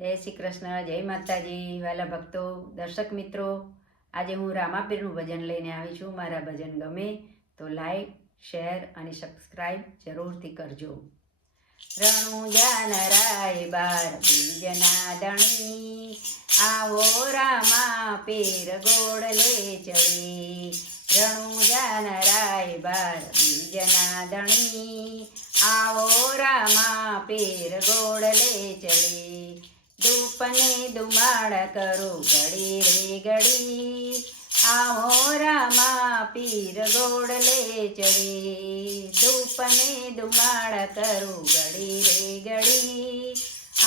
જય શ્રી કૃષ્ણ, જય માતાજી, વાલા ભક્તો, દર્શક મિત્રો. આજે હું રામાપીરનું ભજન લઈને આવી છું. મારા ભજન ગમે તો લાઈક, શેર અને સબસ્ક્રાઈબ જરૂરથી કરજો. રણુજા નરાય બાર બીજના દણી, આવો રામાપીર ગોડલે ચડી. રણુજા નરાય બાર બીજના દણી, આવો રામાપીર ગોડલે ચડી. ધૂપને ધુમાડ કરો ઘડી રે ઘડી, આવો રામાપીર ગોડલે ચડી. ધૂપને ધુમાડ કરો ઘડી રે ઘડી,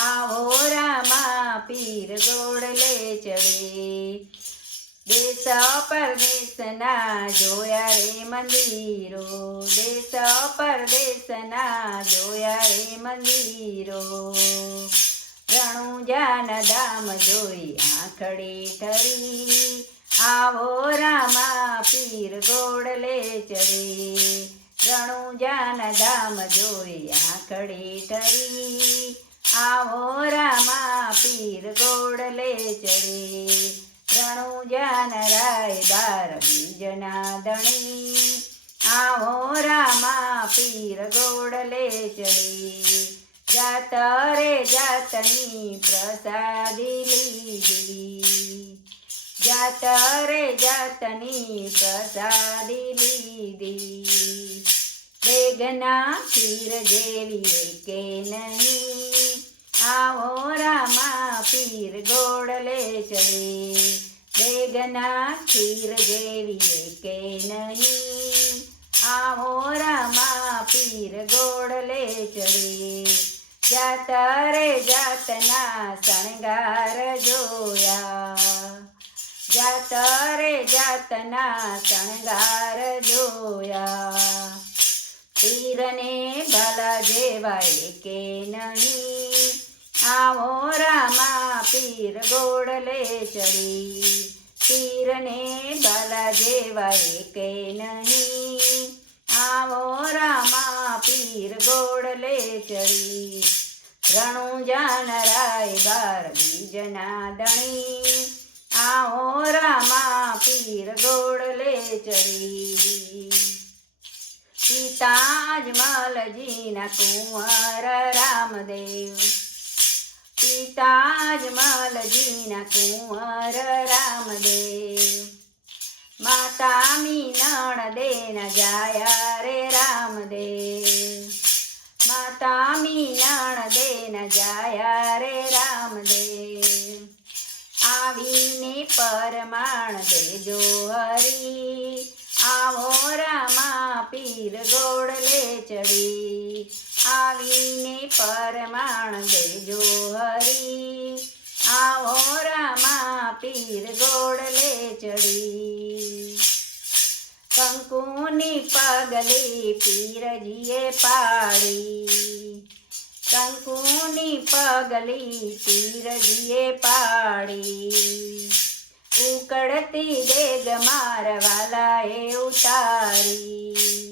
આવો રામાપીર ગોડલે ચડી. દેશ પરદેશના જોયા રે મંદિરો, દેશ પરદેશના જોયા રે મંદિરો. રણુજાના ધામ જોઈ આંખડી ઠરી, આવો રામાપીર ગોડલે ચડી. રણુજાના ધામ જોઈ આંખડી ઠરી, આવો રામાપીર ગોડલે ચડી. રણુજા નરાય બાર બીજના દણી, આવો રામાપીર ગોડલે ચડી. જાત રે જાતની પ્રસાદી લીધી, જાત રે જાતની પ્રસાદી લીધી. બેગના ખીર જેવી કે નહીં, આવો રામાપીર ગોડલે ચડી. બેગના ખીર જેવી કે નહીં, આવો રામાપીર ગોડલે ચડી. જાત રે જાતના શણગાર જોયા, જાત રે જાતના શણગાર જોયા. પીરને ભલા જેવાય કે નહીં, આવો રામાપીર ગોડલે ચડી. પીરને ભલા જેવાય કે નહીં, આવો રામાપીર ગોડલે ચડી. રણુજા નરાય બાર બીજના દણી, આવો રામાપીર ગોડલે ચડી. પિતાજમલજીના કુંવર રામદેવ, પિતાજમલજીના કુંવર રામદેવ. માતા મીનણ દેન જાયા રે રામદેવ, માતા મીનણ દેન જાયા રે રામદેવ. આવીને પરમાણ દેજો હરી, આવો રામાપીર ગોડલે ચડી. આવીને પરમાણ દેજો હરી, આવો રામાપીર ગોડલે ચડી. કંકુની પગલી પીરજીએ પાડી, કંકુની પગલી પીરજીએ પાડી. ઉકળતી દેગ મારવાલાએ ઉતારી,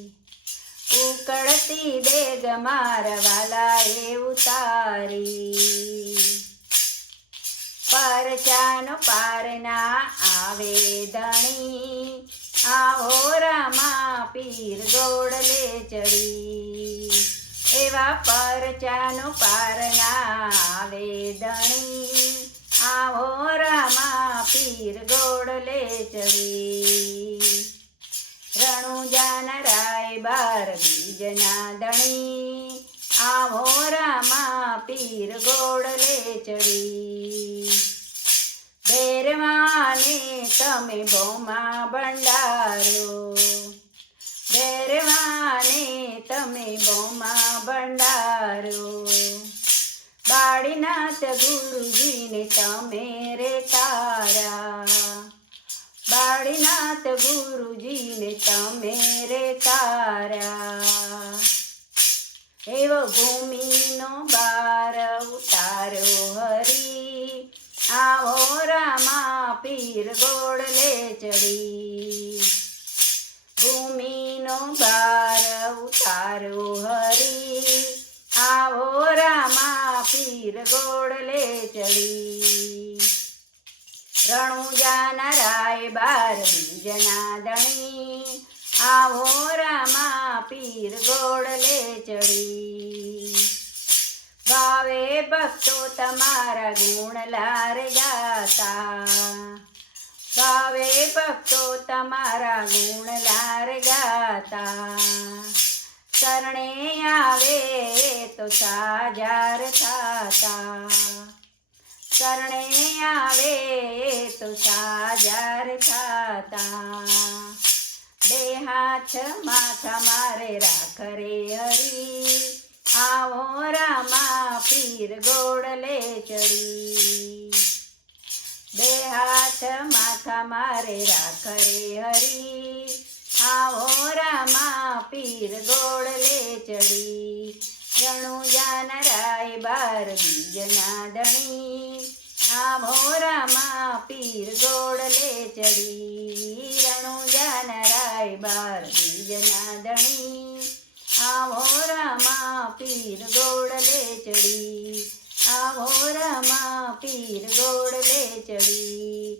ઉકળતી દેગ મારવાલાએ ઉતારી. પરચાનો પારના આવે ધણી, આવો રામાપીર ગોડલે ચડી. એવા પરચાનો પારના આવે ધણી, આવો રામાપીર ગોડલે ચડી. રણુજા નરાય બાર બીજના દણી, આવો રામાપીર ગોડલે ચડી. ભેરવાને તમે ભોમા ભંડારો, ભેરવાને તમે ભોમા ભંડારો. બાળીનાથ ગુરુજીને તમે રે તારા, બાળીનાથ ગુરુજીને તમે રે તારા. એવો ભૂમિનો ભાર ઉતારો હરી, આવો રામાપીર ગોડલે ચડી. ભૂમિનો ભાર ઉતારો હરી, આવો રામા પીર ગોડલે ચડી રણુજાના રાય બાર બીજના ધણી આવો રામા પીર ગોડલે ચડી ભાવે ભક્તો તમારા ગુણ લાર ગાતા ભાવે ભક્તો તમારા ગુણ લાર ગાતા શરણે આવે તો સાજાર થાતા શરણે આવે તો સાજાર થાતા બે હાથ માથા મારે રાખ રે હરી આવો રામા પીર ગોડલે ચડી બે હાથ માથા મારે રાખ રે હરી આવો રામા પીર ગોડલે ચડી રણુજાના રાય બાર બીજના ધણી આવો રામા પીર ગોડલે ચડી રણુજાના રાય બાર બીજના ધણી આવો રામા પીર ગોડલે ચડી આવો રામા પીર ગોડલે ચડી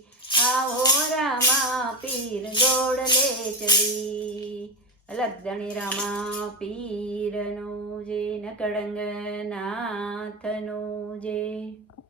આવો રામા પીર ગોડલે ચડી લગદણી રામા પીરનો જે નકળંગ નાથનો જે